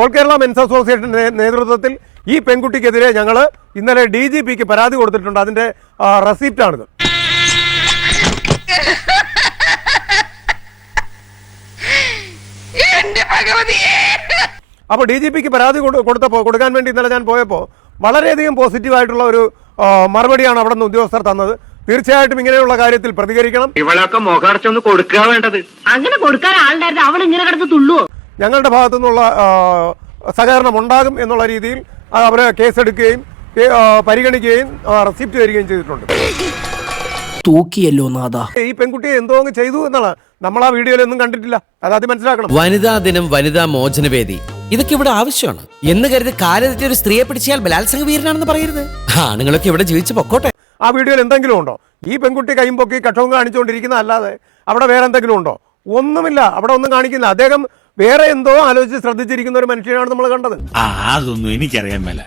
All Kerala men's അസോസിയേഷന്റെ നേതൃത്വത്തിൽ ഈ പെൺകുട്ടിക്കെതിരെ ഞങ്ങൾ ഇന്നലെ DGPക്ക് പരാതി കൊടുത്തിട്ടുണ്ട്. അതിന്റെ റെസിപ്റ്റാണിത്. അപ്പോൾ DGPക്ക് പരാതി കൊടുക്കാൻ വേണ്ടി ഇന്നലെ ഞാൻ പോയപ്പോൾ വളരെയധികം പോസിറ്റീവായിട്ടുള്ള ഒരു മറുപടിയാണ് അവിടെ നിന്ന് ഉദ്യോഗസ്ഥർ തന്നത്. തീർച്ചയായിട്ടും ഇങ്ങനെയുള്ള കാര്യത്തിൽ പ്രതികരിക്കണം. ഇവളൊക്കെ മുഖർച്ചൊന്ന് കൊടുക്കുക വേണ്ടത്. അങ്ങനെ കൊടുക്കാൻ ആളുണ്ടായിരുന്നു, അവൾ ഇങ്ങനെ കിടന്ന് തുള്ളുവോ? ഞങ്ങളുടെ ഭാഗത്തു നിന്നുള്ള സഹകരണം ഉണ്ടാകും എന്നുള്ള രീതിയിൽ അവരെ കേസെടുക്കുകയും പരിഗണിക്കുകയും റെസിപ്റ്റ് തരികയും ചെയ്തിട്ടുണ്ട്. തൂക്കിയല്ലോ നാഥ. ഈ പെൺകുട്ടിയെ എന്തോ അങ്ങ് ചെയ്തു എന്നുള്ള നമ്മൾ ആ വീഡിയോയിൽ ഒന്നും കണ്ടിട്ടില്ല. അതാദ്യം മനസ്സിലാക്കണം. വനിതാ ദിനം, വനിതാ മോചനവേദി, ഇതൊക്കെ ഇവിടെ ആവശ്യമാണ് എന്ന് കരുതി കാലെത്തിയ ഒരു സ്ത്രീയെ പിടിച്ചാൽ ബലാത്സംഗ വീരനാണെന്ന് പറയരുത്. ആണുങ്ങളൊക്കെ ഇവിടെ ജീവിച്ച് പൊക്കോട്ടെ. ആ വീഡിയോയിൽ എന്തെങ്കിലും ഉണ്ടോ? ഈ പെൺകുട്ടി കൈമ്പൊക്കി കക്ഷവും കാണിച്ചുകൊണ്ടിരിക്കുന്ന അല്ലാതെ അവിടെ വേറെ എന്തെങ്കിലും ഉണ്ടോ? ഒന്നുമില്ല, അവിടെ ഒന്നും കാണിക്കുന്നില്ല. അദ്ദേഹം വേറെ എന്തോ ആലോചിച്ച് ശ്രദ്ധിച്ചിരിക്കുന്ന ഒരു മനുഷ്യനാണ് നമ്മൾ കണ്ടത്. അതൊന്നും എനിക്കറിയാൻ മേല.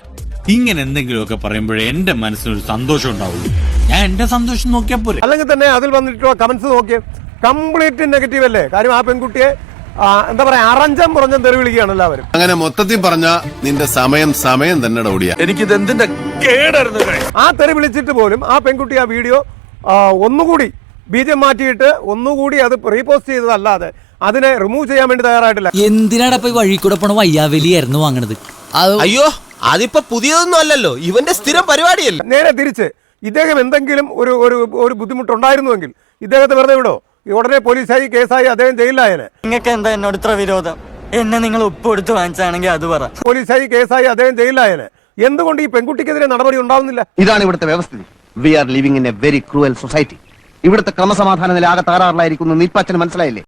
ഇങ്ങനെ എന്തെങ്കിലുമൊക്കെ പറയുമ്പോഴേ എന്റെ മനസ്സിനൊരു സന്തോഷം ഉണ്ടാവുള്ളൂ. ഞാൻ എന്റെ സന്തോഷം നോക്കിയാൽ പോരെ. അല്ലെങ്കിൽ തന്നെ അതിൽ വന്നിട്ടുള്ള കമന്റ്സ് നോക്കിയേ, കംപ്ലീറ്റ് നെഗറ്റീവ് അല്ലേ? കാര്യം ആ പെൺകുട്ടിയെ എന്താ പറയാ, അറഞ്ചം പുറഞ്ഞം തെറി വിളിക്കുകയാണ് എല്ലാവരും. അങ്ങനെ മൊത്തത്തിൽ പറഞ്ഞ നിന്റെ സമയം തന്നെ ഓടിയ എനിക്കിത് എന്തിന്റെ കേടായിരുന്നു. ആ തെറി വിളിച്ചിട്ട് പോലും ആ പെൺകുട്ടി ആ വീഡിയോ ഒന്നുകൂടി ബീജം മാറ്റിയിട്ട് ഒന്നുകൂടി അത് റീപോസ്റ്റ് ചെയ്തതല്ലാതെ അതിനെ റിമൂവ് ചെയ്യാൻ വേണ്ടി തയ്യാറായിട്ടില്ല. എന്തിനാടപ്പ വഴി കൂടെ പോണ വയ്യാവലിയായിരുന്നു വാങ്ങണത്? അയ്യോ, അതിപ്പോ പുതിയതൊന്നും അല്ലല്ലോ, ഇവന്റെ സ്ഥിരം പരിപാടിയല്ല. നേരെ തിരിച്ച് ഇദ്ദേഹം എന്തെങ്കിലും ഒരു ബുദ്ധിമുട്ടുണ്ടായിരുന്നുവെങ്കിൽ ഇദ്ദേഹത്തെ വെറുതെ വിടോ? ഉടനെ പോലീസായി കേസായി അദ്ദേഹം ജയിലിലായനെ. നിങ്ങൾക്ക് എന്താ എന്നോട് ഇത്ര വിരോധം? എന്നെ നിങ്ങൾ ഉപ്പ് കൊടുത്ത് വാങ്ങിച്ചാണെങ്കിൽ അത് പറ. പോലീസായി കേസായി അദ്ദേഹം ജയിലിലായനെ. എന്തുകൊണ്ട് ഈ പെൺകുട്ടിക്കെതിരെ നടപടി ഉണ്ടാവുന്നില്ല? ഇതാണ് ഇവിടുത്തെ വ്യവസ്ഥിതി. We are living in a very cruel society. ഇവിടുത്തെ ക്രമസമാധാന നില ആകെ തകരാറിലായിരിക്കുന്നു. നിൽപ്പച്ചന് മനസ്സിലായില്ലേ?